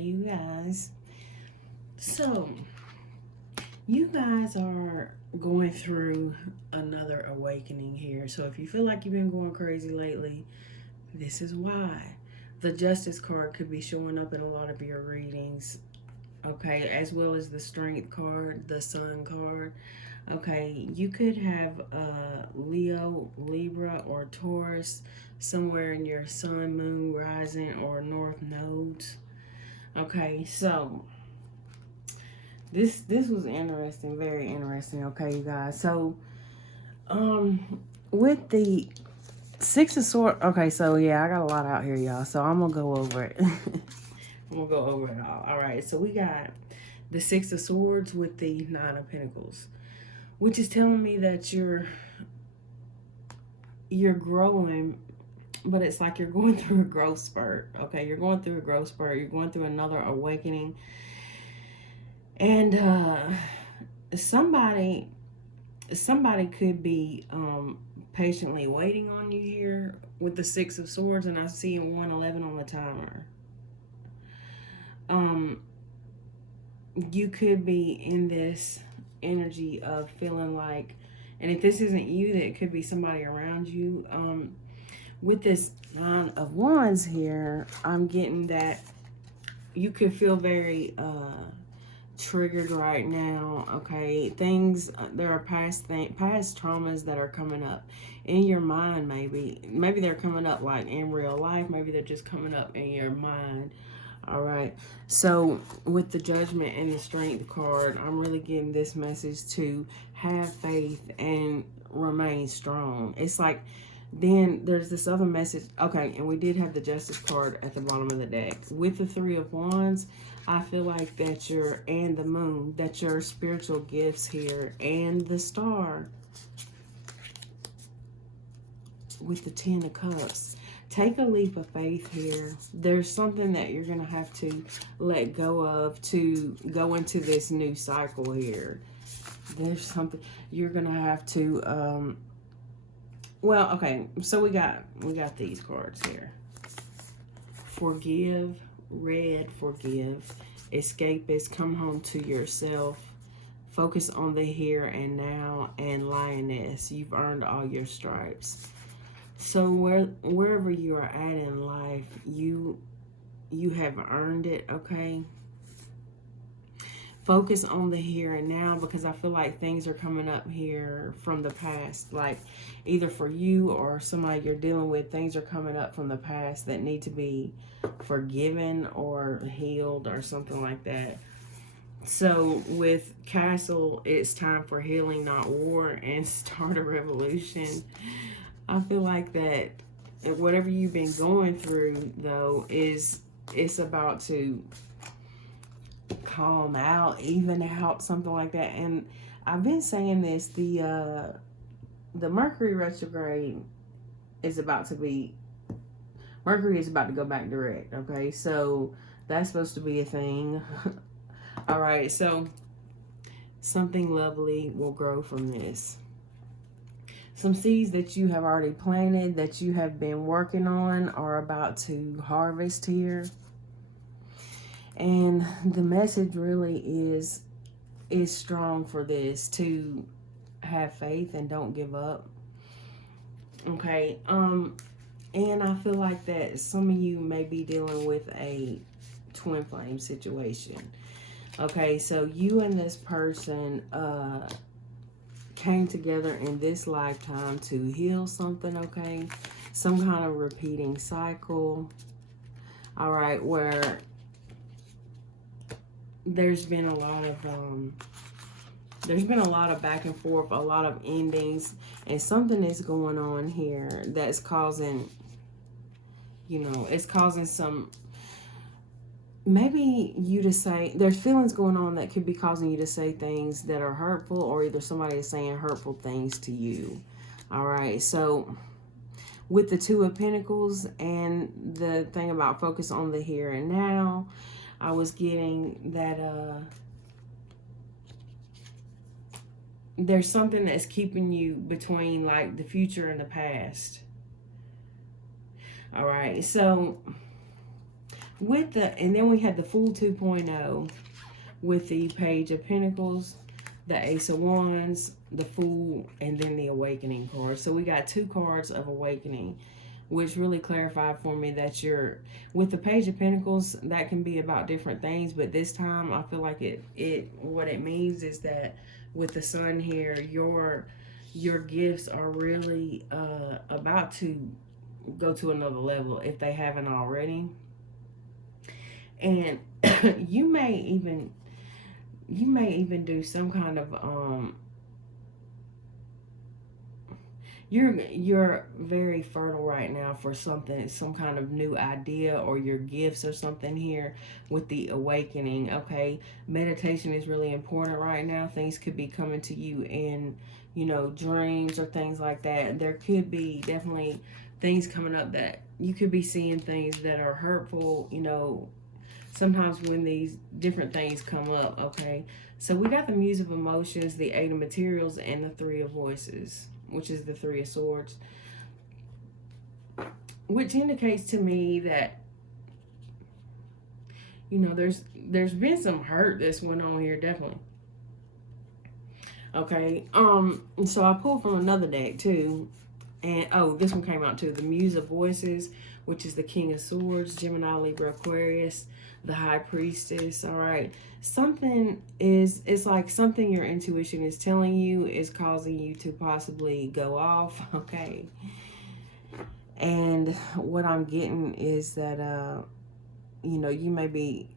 you guys. So, you guys are going through another awakening here. So, if you feel like you've been going crazy lately, this is why. The Justice card could be showing up in a lot of your readings, okay, as well as the Strength card, the Sun card. Okay, you could have Leo, Libra, or Taurus somewhere in your Sun, Moon, Rising, or North nodes. Okay, so this was interesting, very interesting. Okay, you guys. So with the Six of Swords. Okay, so yeah, I got a lot out here, y'all. So I'm gonna go over it. I'm gonna go over it all. All right. So we got the Six of Swords with the Nine of Pentacles, which is telling me that you're growing, but it's like you're going through a growth spurt. Okay, you're going through a growth spurt. You're going through another awakening, and somebody could be patiently waiting on you here with the Six of Swords, and I see a 111 on the timer. You could be in this energy of feeling like, and if this isn't you, that it could be somebody around you. With this Nine of Wands here, I'm getting that you could feel very triggered right now. Okay, things, there are past traumas that are coming up in your mind. Maybe they're coming up like in real life, maybe they're just coming up in your mind. All right, so with the Judgment and the Strength card, I'm really getting this message to have faith and remain strong. It's like, then there's this other message. Okay, and we did have the Justice card at the bottom of the deck. With the Three of Wands, I feel like that and the Moon, that your spiritual gifts here, and the Star with the Ten of Cups. Take a leap of faith here. There's something that you're going to have to let go of to go into this new cycle here. There's something you're going to have to well, okay, so we got these cards here. Forgive, red, forgive. Escapist, come home to yourself. Focus on the here and now. And Lioness, you've earned all your stripes. So wherever you are at in life, you have earned it, okay? Focus on the here and now, because I feel like things are coming up here from the past. Like either for you or somebody you're dealing with, things are coming up from the past that need to be forgiven or healed or something like that. So with Castle, it's time for healing, not war, and start a revolution. I feel like that whatever you've been going through, though, it's about to calm out, even out, something like that. And I've been saying this, the Mercury retrograde is about to go back direct, okay? So that's supposed to be a thing. All right, so something lovely will grow from this. Some seeds that you have already planted, that you have been working on, are about to harvest here. And the message really is strong for this, to have faith and don't give up. Okay, and I feel like that some of you may be dealing with a twin flame situation. Okay, so you and this person came together in this lifetime to heal something, okay? Some kind of repeating cycle. All right, where there's been a lot of back and forth, a lot of endings, and something is going on here that's causing, it's causing some, maybe you to say, there's feelings going on that could be causing you to say things that are hurtful, or either somebody is saying hurtful things to you. All right, so with the Two of Pentacles and the thing about focus on the here and now, I was getting that there's something that's keeping you between like the future and the past. All right, so And then we had the Fool 2.0 with the Page of Pentacles, the Ace of Wands, the Fool, and then the Awakening card. So we got 2 cards of Awakening, which really clarified for me that with the Page of Pentacles, that can be about different things, but this time I feel like what it means is that with the Sun here, your gifts are really about to go to another level if they haven't already. And you may even do some kind of you're very fertile right now for something, some kind of new idea or your gifts or something here with the Awakening. Okay, meditation is really important right now. Things could be coming to you in, dreams or things like that. There could be definitely things coming up that you could be seeing things that are hurtful, sometimes when these different things come up. Okay, so we got the Muse of Emotions, the Eight of Materials, and the Three of Voices, which is the Three of Swords, which indicates to me that there's been some hurt that's went on here, definitely. Okay, so I pulled from another deck too, and this one came out too, the Muse of Voices, which is the King of Swords, Gemini, Libra, Aquarius, the High Priestess. All right, it's like something your intuition is telling you is causing you to possibly go off. Okay, and what I'm getting is that you may be,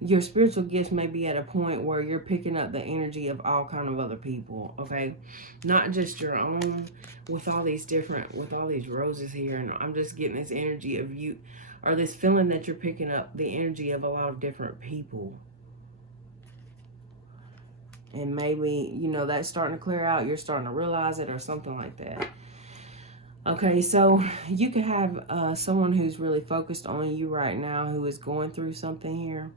your spiritual gifts may be at a point where you're picking up the energy of all kind of other people. Okay, not just your own, with all these roses here, and I'm just getting this energy of you, or this feeling that you're picking up the energy of a lot of different people. And maybe that's starting to clear out, you're starting to realize it or something like that. Okay, so you could have someone who's really focused on you right now who is going through something here,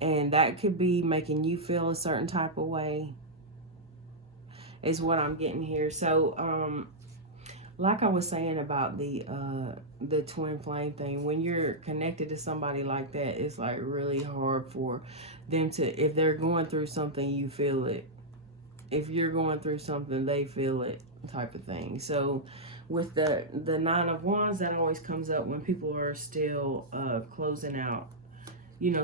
and that could be making you feel a certain type of way, is what I'm getting here. So like I was saying about the twin flame thing, when you're connected to somebody like that, it's like really hard for them to, if they're going through something, you feel it. If you're going through something, they feel it, type of thing. So with the Nine of Wands, that always comes up when people are still closing out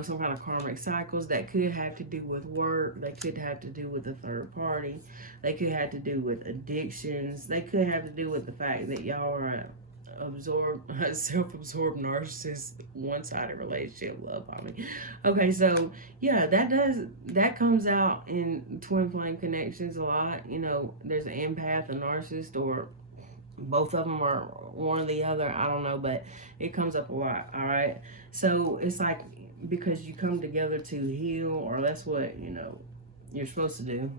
some kind of karmic cycles that could have to do with work. They could have to do with a third party. They could have to do with addictions. They could have to do with the fact that y'all are self-absorbed narcissist, one-sided relationship, love bombing. Okay, so yeah, that comes out in twin flame connections a lot. There's an empath, a narcissist, or both of them, are one or the other. I don't know, but it comes up a lot. All right, so it's like, because you come together to heal, or that's what you're supposed to do,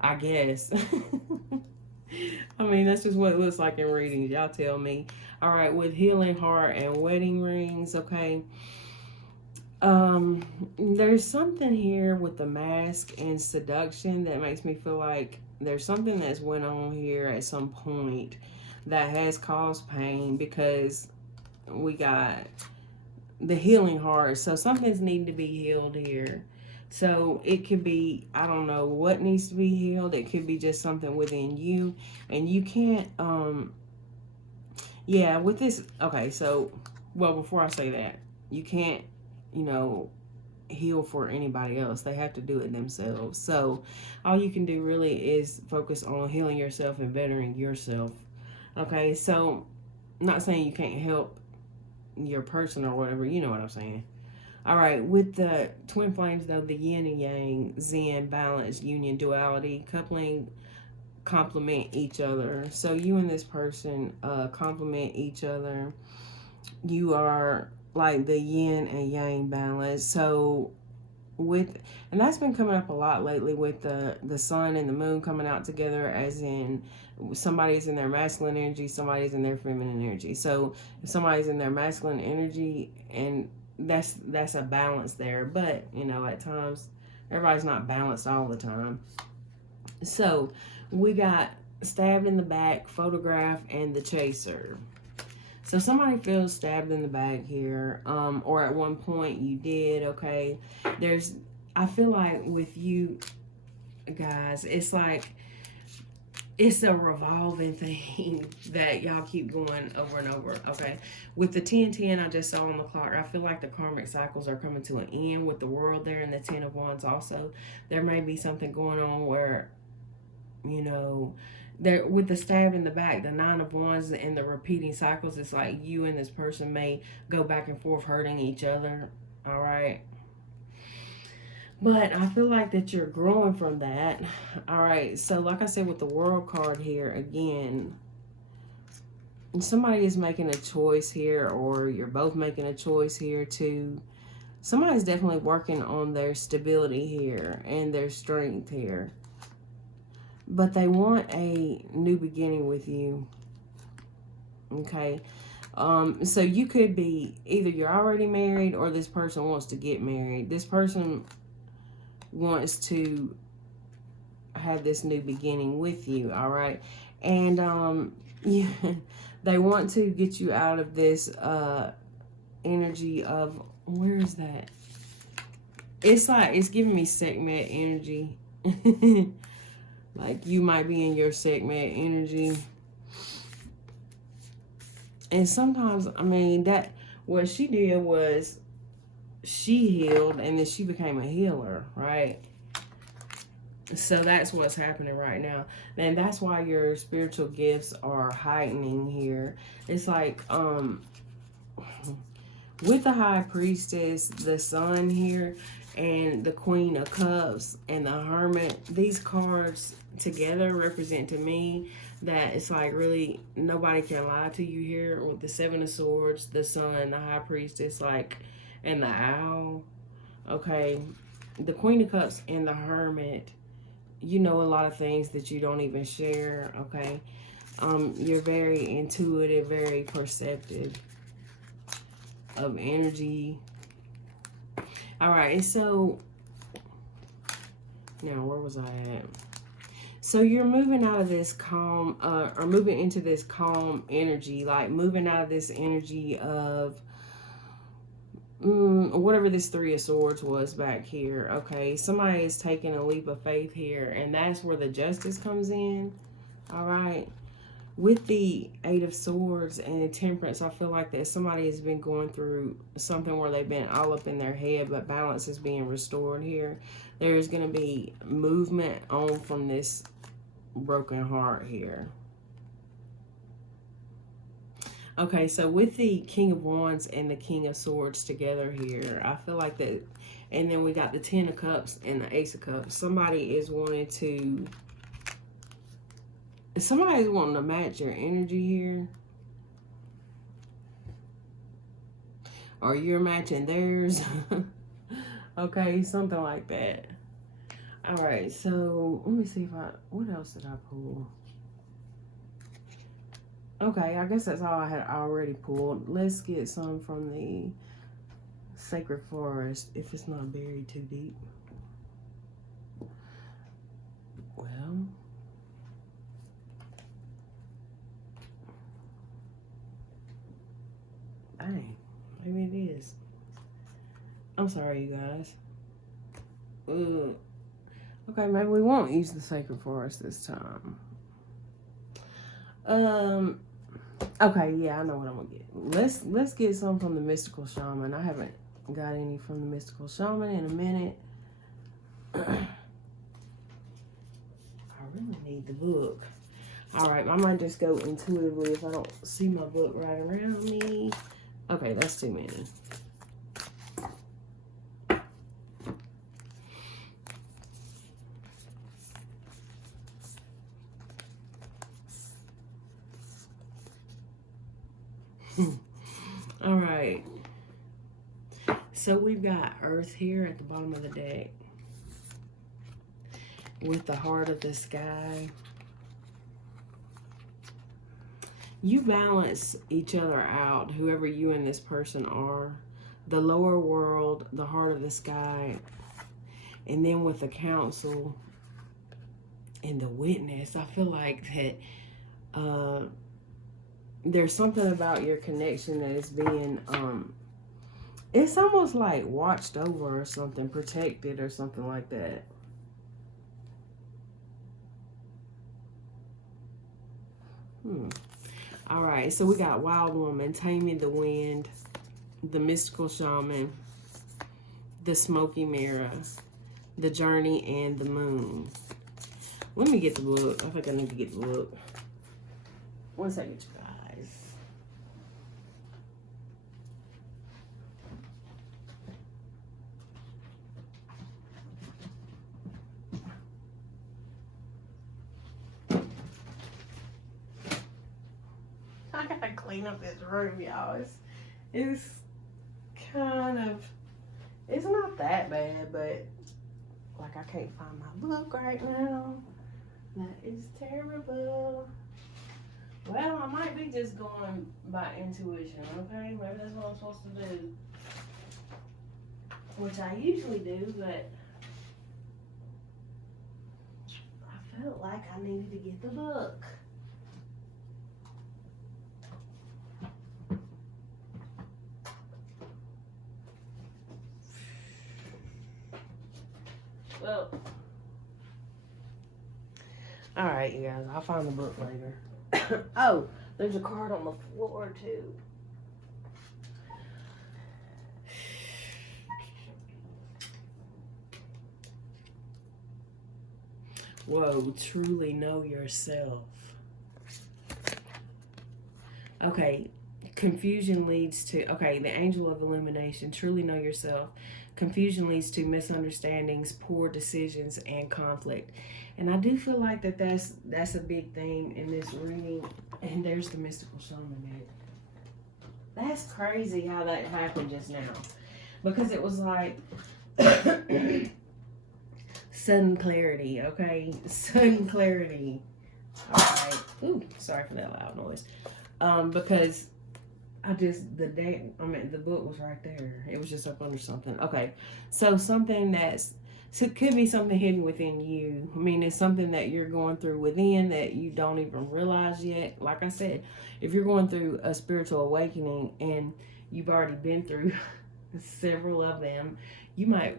I guess. I mean, that's just what it looks like in readings. Y'all tell me. All right, with Healing Heart and Wedding Rings. Okay, there's something here with the Mask and Seduction that makes me feel like there's something that's went on here at some point that has caused pain, because we got the Healing Heart. So something's needing to be healed here. So it could be, I don't know what needs to be healed. It could be just something within you. And you can't, yeah, with this, okay, so, well, before I say that, you can't, heal for anybody else. They have to do it themselves. So all you can do really is focus on healing yourself and bettering yourself. Okay, so I'm not saying you can't help your person or whatever, you know what I'm saying. All right, with the twin flames though, the yin and yang, zen, balance, union, duality, coupling, complement each other. So you and this person complement each other. You are like the yin and yang balance. So and that's been coming up a lot lately with the sun and the moon coming out together, as in somebody's in their masculine energy, somebody's in their feminine energy. So if somebody's in their masculine energy, and that's a balance there, but at times everybody's not balanced all the time. So we got Stabbed in the Back, Photograph, and The Chaser. So somebody feels stabbed in the back here, or at one point you did, okay? I feel like with you guys, it's like, it's a revolving thing that y'all keep going over and over, okay? With the 1010 I just saw on the clock, I feel like the karmic cycles are coming to an end with the world there and the 10 of wands also. There may be something going on where, you know, there with the stab in the back, the 9 of wands and the repeating cycles, it's like you and this person may go back and forth hurting each other, all right? But I feel like that you're growing from that. All right. So, like I said, with the world card here, again, somebody is making a choice here, or you're both making a choice here too. Somebody's definitely working on their stability here and their strength here. But they want a new beginning with you. Okay. So you could be either you're already married or this person wants to get married. This person wants to have this new beginning with you, all right? And yeah, they want to get you out of this energy of, where is that? It's like, it's giving me segment energy. Like you might be in your segment energy. And sometimes, I mean, that what she did was she healed and then she became a healer, right? So that's what's happening right now. And that's why your spiritual gifts are heightening here. It's like, with the high priestess, the sun here, and the queen of cups and the hermit, these cards together represent to me that it's like really nobody can lie to you here. With the 7 of swords, the sun, the high priestess, like, and the owl. Okay, the queen of cups and the hermit, you know a lot of things that you don't even share, okay? You're very intuitive, very perceptive of energy. All right, and so now where was I at? So you're moving out of this calm, or moving into this calm energy, like moving out of this energy of whatever this 3 of swords was back here, okay? Somebody is taking a leap of faith here, and that's where the justice comes in, all right? With the 8 of swords and the temperance, I feel like that somebody has been going through something where they've been all up in their head, but balance is being restored here. There is going to be movement on from this broken heart here. Okay, so with the King of Wands and the King of Swords together here, I feel like that, and then we got the 10 of Cups and the Ace of Cups. Somebody is wanting to match your energy here. Or you're matching theirs. Okay, something like that. All right, so let me see what else did I pull? Okay, I guess that's all I had already pulled. Let's get some from the Sacred Forest, if it's not buried too deep. Well, dang, maybe it is. I'm sorry, you guys. Okay, maybe we won't use the Sacred Forest this time. Okay, yeah, I know what I'm gonna get. Let's get some from the Mystical Shaman. I haven't got any from the Mystical Shaman in a minute. I really need the book. All right, I might just go intuitively if I don't see my book right around me. Okay, that's too many. All right. So we've got Earth here at the bottom of the deck with the heart of the sky. You balance each other out, whoever you and this person are. The lower world, the heart of the sky, and then with the council and the witness, I feel like that there's something about your connection that is being it's almost like watched over or something, protected or something like that. All right, so we got Wild Woman, Taming the Wind, the Mystical Shaman, the Smoky Mirror, the Journey, and the Moon. Let me get the book. I think I need to get the book. One second, you guys. I gotta clean up this room, y'all. It's kind of, it's not that bad, but like I can't find my book right now. That is terrible. Well, I might be just going by intuition, okay? Maybe that's what I'm supposed to do. Which I usually do, but I felt like I needed to get the book. Well, all right, you guys. I'll find the book later. Oh, there's a card on the floor too. Whoa, truly know yourself. Okay, confusion leads to, okay, the angel of illumination, truly know yourself. Confusion leads to misunderstandings, poor decisions, and conflict. And I do feel like that's a big thing in this reading. And there's the mystical shaman. That's crazy how that happened just now. Because it was like sudden clarity, okay? Sudden clarity. All right. Ooh, sorry for that loud noise. Because the book was right there. It was just up under something. Okay. So so it could be something hidden within you. I mean, it's something that you're going through within that you don't even realize yet. Like I said, if you're going through a spiritual awakening and you've already been through several of them, you might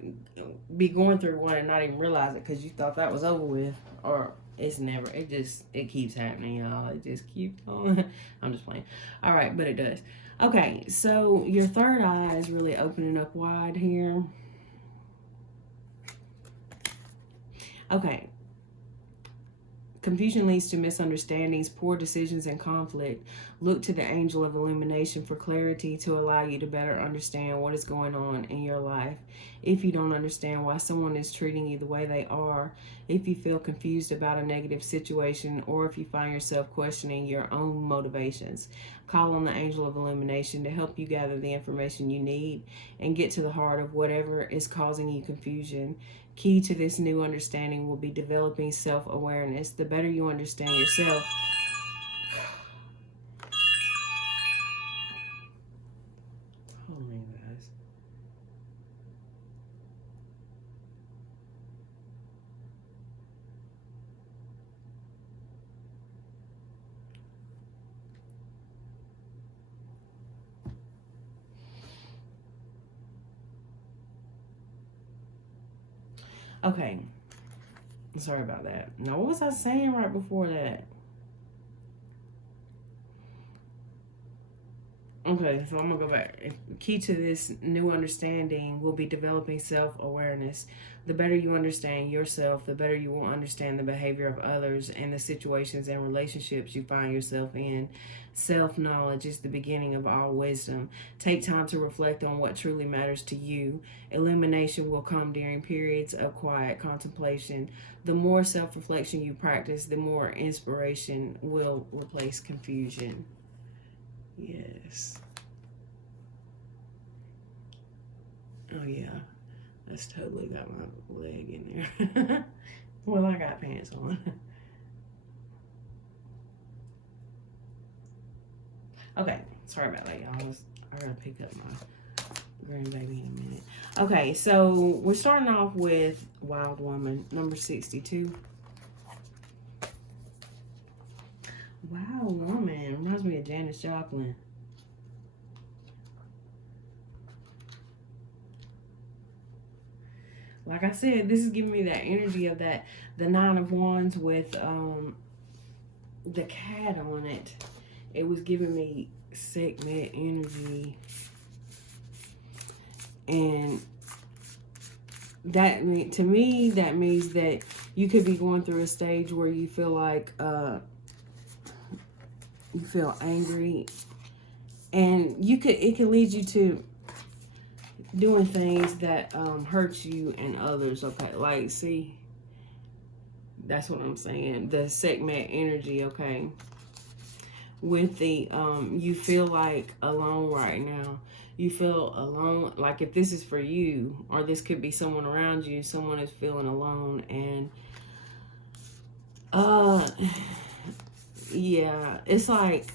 be going through one and not even realize it because you thought that was over with, or it keeps happening, y'all. It just keeps on. I'm just playing. All right, but it does. Okay, so your third eye is really opening up wide here. Okay. Confusion leads to misunderstandings, poor decisions, and conflict. Look to the angel of illumination for clarity to allow you to better understand what is going on in your life. If you don't understand why someone is treating you the way they are, if you feel confused about a negative situation, or if you find yourself questioning your own motivations, call on the angel of illumination to help you gather the information you need and get to the heart of whatever is causing you confusion. Key to this new understanding will be developing self-awareness. The better you understand yourself, hold on, guys. Okay. Sorry about that. Now, what was I saying right before that? Okay, so I'm gonna go back. Key to this new understanding will be developing self-awareness. The better you understand yourself, the better you will understand the behavior of others and the situations and relationships you find yourself in. Self-knowledge is the beginning of all wisdom. Take time to reflect on what truly matters to you. Illumination will come during periods of quiet contemplation. The more self-reflection you practice, the more inspiration will replace confusion. Yes. Oh yeah. That's totally got my leg in there. Well, I got pants on. Okay. Sorry about that, y'all. I gotta pick up my grandbaby in a minute. Okay, so we're starting off with Wild Woman, number 62. Wild Woman reminds me of Janis Joplin. Like I said, this is giving me that energy of that the Nine of Wands with the cat on it. It was giving me Sekhmet energy, and that to me that means that you could be going through a stage where you feel like you feel angry, and it can lead you to doing things that hurt you and others. Okay, like, see, that's what I'm saying, the Sekhmet energy. Okay, with the you feel like alone right now. You feel alone, like if this is for you, or this could be someone around you, someone is feeling alone. And yeah, it's like,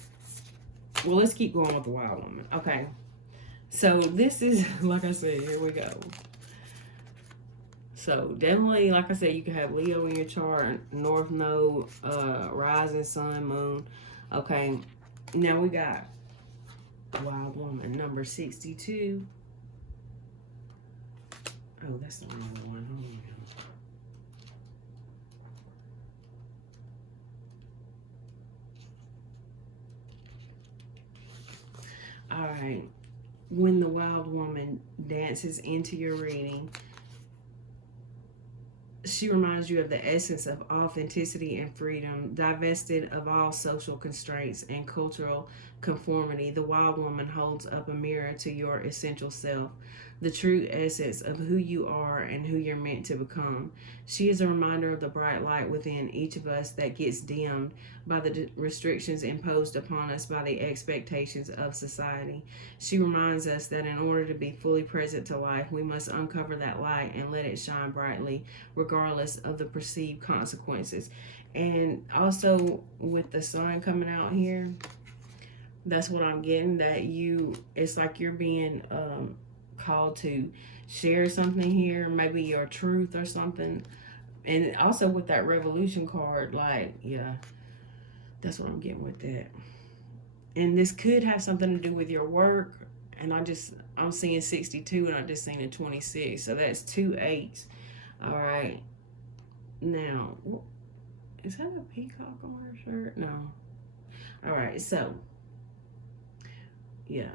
well, let's keep going with the wild woman. Okay, so this is, like I said, here we go. So definitely, like I said, you can have Leo in your chart, North Node, rising sun, moon. Okay, now we got wild woman number 62. Oh, that's the wrong one. All right. When the wild woman dances into your reading, she reminds you of the essence of authenticity and freedom, divested of all social constraints and cultural conformity. The wild woman holds up a mirror to your essential self, the true essence of who you are and who you're meant to become. She is a reminder of the bright light within each of us that gets dimmed by the restrictions imposed upon us by the expectations of society. She reminds us that in order to be fully present to life, we must uncover that light and let it shine brightly, regardless of the perceived consequences. And also, with the sun coming out here, that's what I'm getting, that it's like you're being called to share something here, maybe your truth or something. And also with that revolution card, like, yeah, that's what I'm getting with that. And this could have something to do with your work. And I'm seeing 62, and I just seen a 26. So that's 2 8s. All right. Now, is that a peacock on her shirt? No. All right. So, yeah.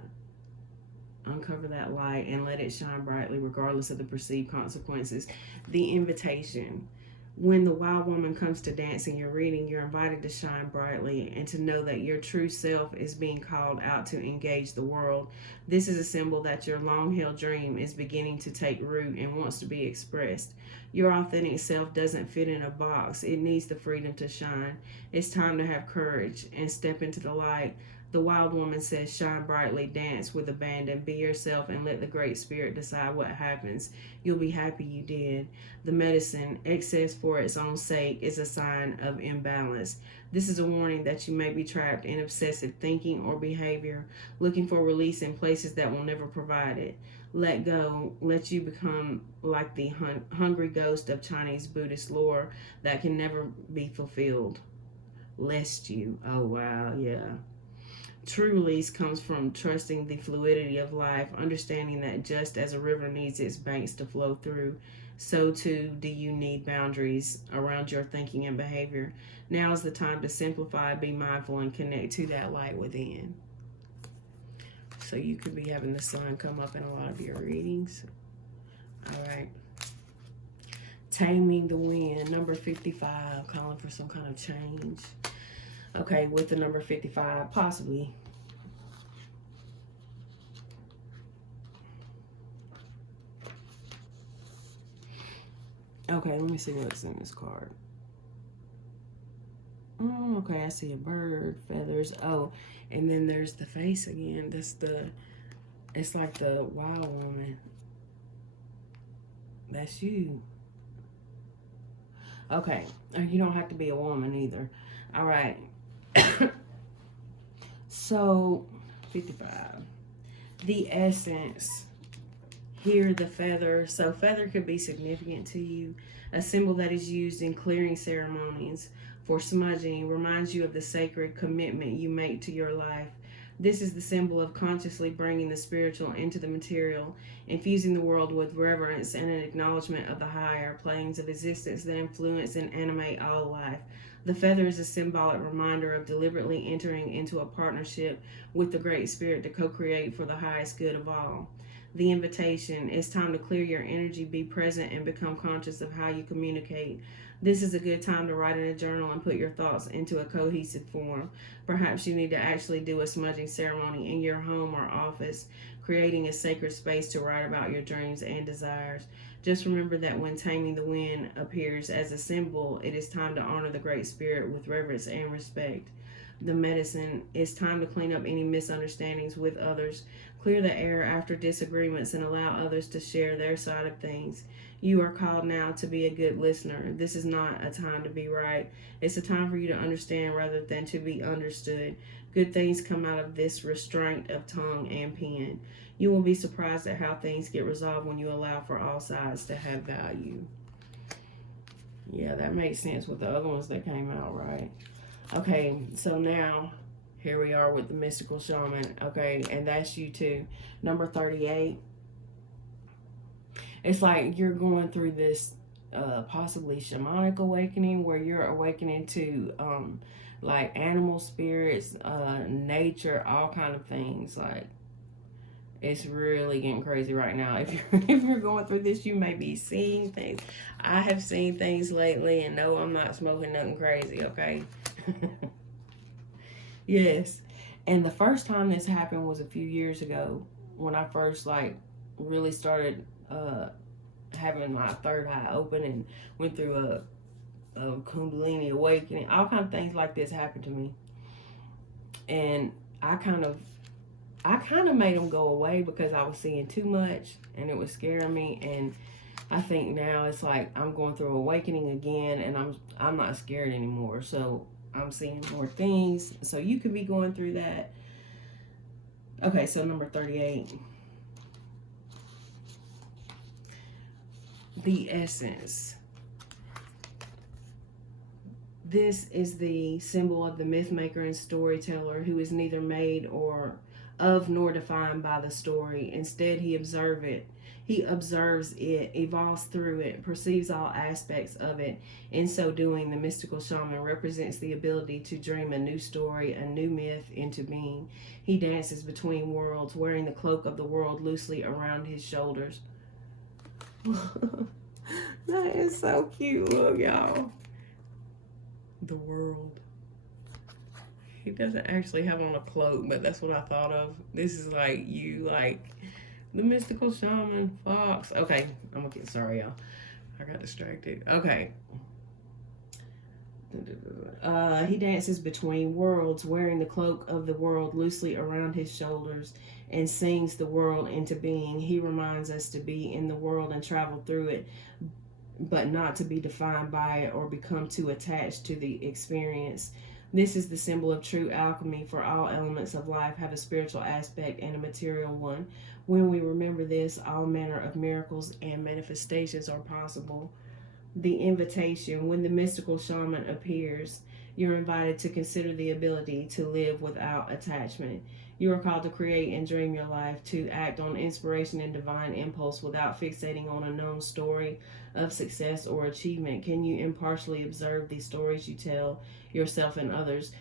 Uncover that light and let it shine brightly, regardless of the perceived consequences. The invitation. When the wild woman comes to dance in your reading, you're invited to shine brightly and to know that your true self is being called out to engage the world. This is a symbol that your long-held dream is beginning to take root and wants to be expressed. Your authentic self doesn't fit in a box. It needs the freedom to shine. It's time to have courage and step into the light. The wild woman says, shine brightly, dance with abandon, be yourself, and let the Great Spirit decide what happens. You'll be happy you did. The medicine, excess for its own sake, is a sign of imbalance. This is a warning that you may be trapped in obsessive thinking or behavior, looking for release in places that will never provide it. Let go, let you become like the hungry ghost of Chinese Buddhist lore that can never be fulfilled. Lest you. Oh, wow, yeah. True release comes from trusting the fluidity of life, understanding that just as a river needs its banks to flow through, so too do you need boundaries around your thinking and behavior. Now is the time to simplify, be mindful, and connect to that light within. So you could be having the sun come up in a lot of your readings. All right. Taming the wind, number 55, calling for some kind of change. Okay, with the number 55, possibly. Okay, let me see what's in this card. Okay, I see a bird, feathers. Oh, and then there's the face again. It's like the wild woman. That's you. Okay, you don't have to be a woman either. All right. So, 55. The essence. Here, the feather. So, feather could be significant to you. A symbol that is used in clearing ceremonies, for smudging reminds you of the sacred commitment you make to your life. This is the symbol of consciously bringing the spiritual into the material, infusing the world with reverence and an acknowledgement of the higher planes of existence that influence and animate all life. The feather is a symbolic reminder of deliberately entering into a partnership with the Great Spirit to co create for the highest good of all. The invitation: it's time to clear your energy, be present, and become conscious of how you communicate. This is a good time to write in a journal and put your thoughts into a cohesive form. Perhaps you need to actually do a smudging ceremony in your home or office, creating a sacred space to write about your dreams and desires. Just remember that when Taming the Wind appears as a symbol, it is time to honor the Great Spirit with reverence and respect. The medicine: it's time to clean up any misunderstandings with others, clear the air after disagreements, and allow others to share their side of things. You are called now to be a good listener. This is not a time to be right. It's a time for you to understand rather than to be understood. Good things come out of this restraint of tongue and pen. You will be surprised at how things get resolved when you allow for all sides to have value. Yeah, that makes sense with the other ones that came out, right? Okay, so now here we are with the mystical shaman. Okay, and that's you too. Number 38. It's like you're going through this possibly shamanic awakening where you're awakening to like animal spirits, nature, all kind of things. Like, it's really getting crazy right now. If you're going through this, you may be seeing things. I have seen things lately, and no, I'm not smoking nothing crazy. Okay. Yes. And the first time this happened was a few years ago when I first like really started having my third eye open and went through a kundalini awakening. All kind of things like this happened to me. And I kind of made them go away because I was seeing too much and it was scaring me. And I think now it's like I'm going through awakening again, and I'm not scared anymore. So I'm seeing more things. So you could be going through that. Okay, so number 38. The essence. This is the symbol of the myth maker and storyteller who is neither made or of nor defined by the story. Instead, he observes it, evolves through it, perceives all aspects of it. In so doing, the mystical shaman represents the ability to dream a new story, a new myth into being. He dances between worlds, wearing the cloak of the world loosely around his shoulders. That is so cute. Look, y'all. The world. He doesn't actually have on a cloak, but that's what I thought of. This is like you, like the mystical shaman fox. Okay, I'm gonna get sorry, y'all. I got distracted. Okay. He dances between worlds, wearing the cloak of the world loosely around his shoulders, and sings the world into being. He reminds us to be in the world and travel through it, but not to be defined by it or become too attached to the experience. This is the symbol of true alchemy, for all elements of life have a spiritual aspect and a material one. When we remember this, all manner of miracles and manifestations are possible. The invitation: when the mystical shaman appears, you're invited to consider the ability to live without attachment. You are called to create and dream your life, to act on inspiration and divine impulse without fixating on a known story of success or achievement. Can you impartially observe the stories you tell yourself and others?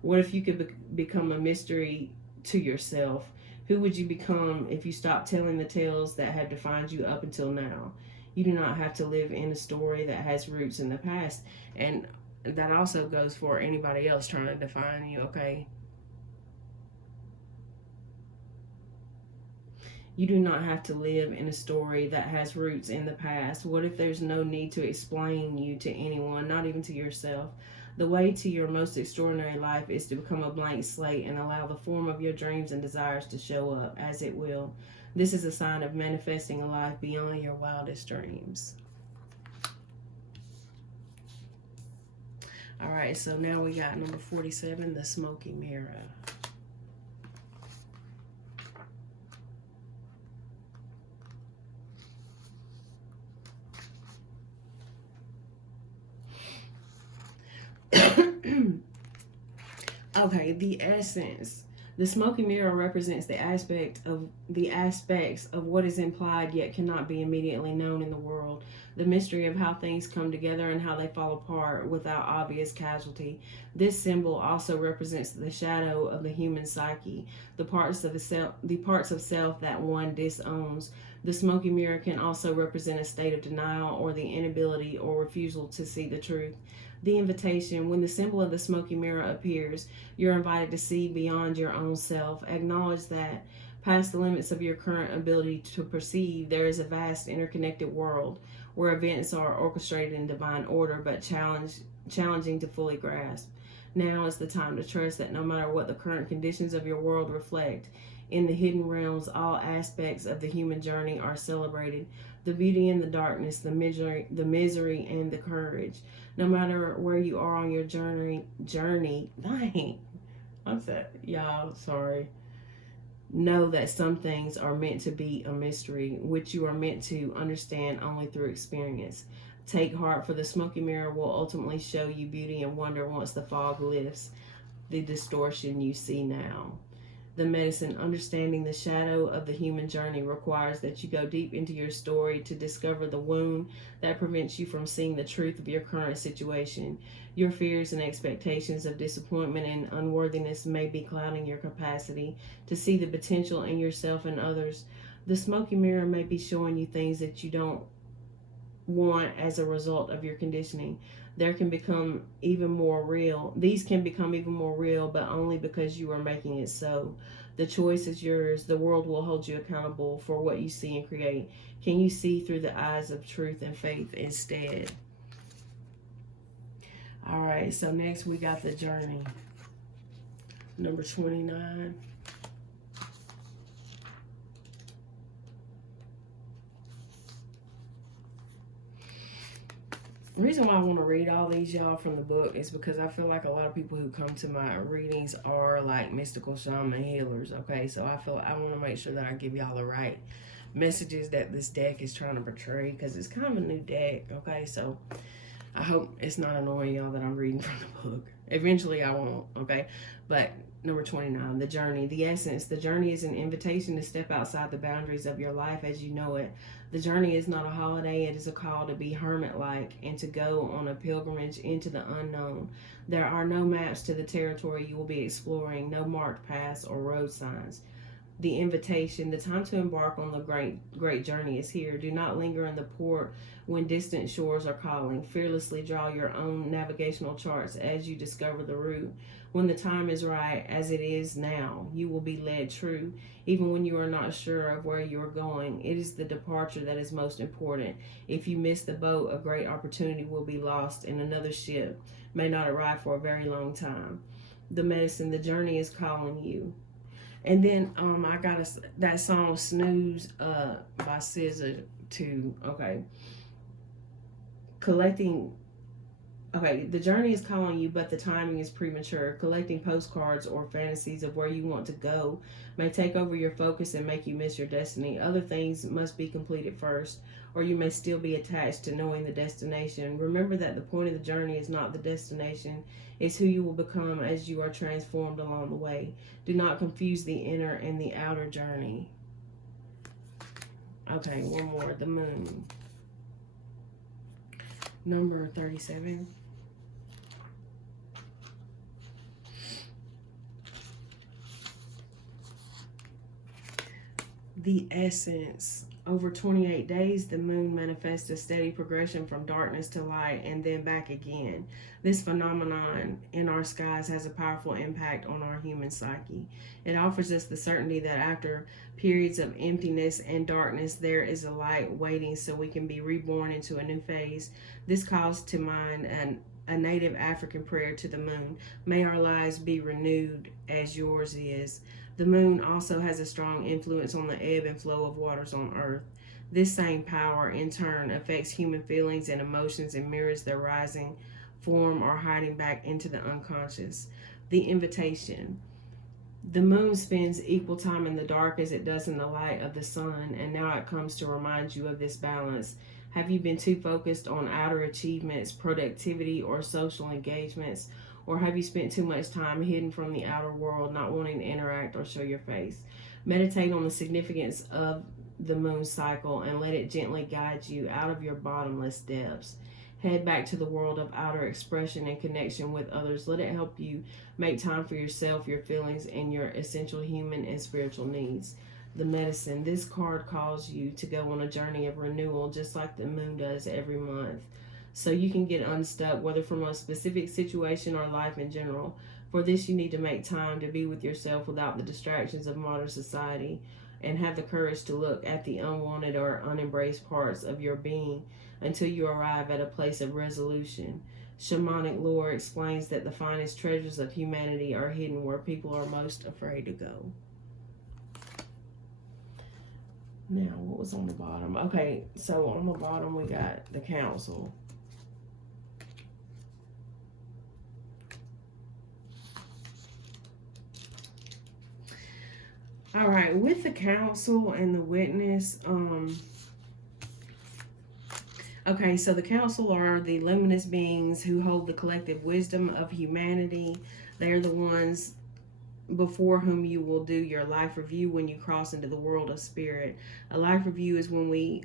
What if you could become a mystery to yourself? Who would you become if you stopped telling the tales that have defined you up until now? You do not have to live in a story that has roots in the past. And that also goes for anybody else trying to define you, okay? You do not have to live in a story that has roots in the past. What if there's no need to explain you to anyone, not even to yourself? The way to your most extraordinary life is to become a blank slate and allow the form of your dreams and desires to show up as it will. This is a sign of manifesting a life beyond your wildest dreams. All right, so now we got number 47, the smoky mirror. Okay, the essence. The smoky mirror represents the aspects of what is implied yet cannot be immediately known in the world. The mystery of how things come together and how they fall apart without obvious casualty. This symbol also represents the shadow of the human psyche, the parts of self that one disowns. The smoky mirror can also represent a state of denial or the inability or refusal to see the truth. The invitation. When the symbol of the smoky mirror appears, you're invited to see beyond your own self. Acknowledge that past the limits of your current ability to perceive, there is a vast interconnected world where events are orchestrated in divine order but challenging to fully grasp. Now is the time to trust that no matter what the current conditions of your world reflect, in the hidden realms, all aspects of the human journey are celebrated. The beauty and the darkness, the misery and the courage. No matter where you are on your journey, dang, I'm sorry, y'all, sorry. Know that some things are meant to be a mystery, which you are meant to understand only through experience. Take heart, for the smoky mirror will ultimately show you beauty and wonder once the fog lifts the distortion you see now. The medicine. Understanding the shadow of the human journey requires that you go deep into your story to discover the wound that prevents you from seeing the truth of your current situation. Your fears and expectations of disappointment and unworthiness may be clouding your capacity to see the potential in yourself and others. The smoky mirror may be showing you things that you don't want as a result of your conditioning. There can become even more real. These can become even more real, but only because you are making it so. The choice is yours. The world will hold you accountable for what you see and create. Can you see through the eyes of truth and faith instead? All right, so next we got the journey. Number 29. The reason why I want to read all these, y'all, from the book is because I feel like a lot of people who come to my readings are like mystical shaman healers. Okay, so I feel I want to make sure that I give y'all the right messages that this deck is trying to portray, because it's kind of a new deck. Okay, so I hope it's not annoying y'all that I'm reading from the book. Eventually I won't. Okay, but number 29, the journey. The essence. The journey is an invitation to step outside the boundaries of your life as you know it. The journey is not a holiday, it is a call to be hermit like and to go on a pilgrimage into the unknown. There are no maps to the territory you will be exploring, no marked paths or road signs. The invitation. The time to embark on the great journey is here. Do not linger in the port when distant shores are calling. Fearlessly draw your own navigational charts as you discover the route. When the time is right, as it is now, you will be led true, even when you are not sure of where you are going. It is the departure that is most important. If you miss the boat, a great opportunity will be lost, and another ship may not arrive for a very long time. The medicine. The journey is calling you. And then I got that song "Snooze" by SZA too. Okay, collecting. Okay, the journey is calling you, but the timing is premature. Collecting postcards or fantasies of where you want to go may take over your focus and make you miss your destiny. Other things must be completed first, or you may still be attached to knowing the destination. Remember that the point of the journey is not the destination, it's who you will become as you are transformed along the way. Do not confuse the inner and the outer journey. Okay, one more. The moon. Number 37. The essence. Over 28 days, the moon manifests a steady progression from darkness to light and then back again. This phenomenon in our skies has a powerful impact on our human psyche. It offers us the certainty that after periods of emptiness and darkness, there is a light waiting so we can be reborn into a new phase. This calls to mind a native African prayer to the moon. May our lives be renewed as yours is. The moon also has a strong influence on the ebb and flow of waters on Earth. This same power, in turn, affects human feelings and emotions and mirrors their rising, form, or hiding back into the unconscious. The invitation. The moon spends equal time in the dark as it does in the light of the sun, and now it comes to remind you of this balance. Have you been too focused on outer achievements, productivity, or social engagements? Or have you spent too much time hidden from the outer world, not wanting to interact or show your face? Meditate on the significance of the moon cycle and let it gently guide you out of your bottomless depths. Head back to the world of outer expression and connection with others. Let it help you make time for yourself, your feelings, and your essential human and spiritual needs. The medicine. This card calls you to go on a journey of renewal, just like the moon does every month. So you can get unstuck, whether from a specific situation or life in general. For this, you need to make time to be with yourself without the distractions of modern society and have the courage to look at the unwanted or unembraced parts of your being until you arrive at a place of resolution. Shamanic lore explains that the finest treasures of humanity are hidden where people are most afraid to go. Now, what was on the bottom? Okay, so on the bottom we got the council. All right, with the council and the witness, okay, so the council are the luminous beings who hold the collective wisdom of humanity. They're the ones before whom you will do your life review when you cross into the world of spirit. A life review is when we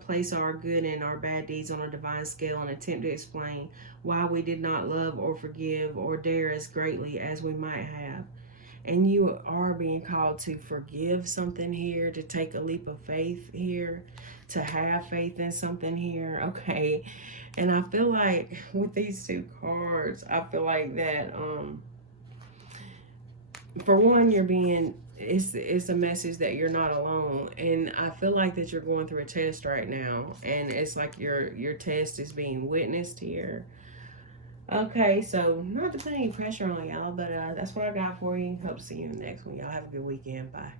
place our good and our bad deeds on a divine scale and attempt to explain why we did not love or forgive or dare as greatly as we might have. And you are being called to forgive something here, to take a leap of faith here, to have faith in something here. Okay. And I feel like with these two cards, I feel like that for one, you're being, it's a message that you're not alone, and I feel like that you're going through a test right now, and it's like your test is being witnessed here. Okay, so not to put any pressure on y'all, but that's what I got for you. Hope to see you in the next one. Y'all have a good weekend. Bye.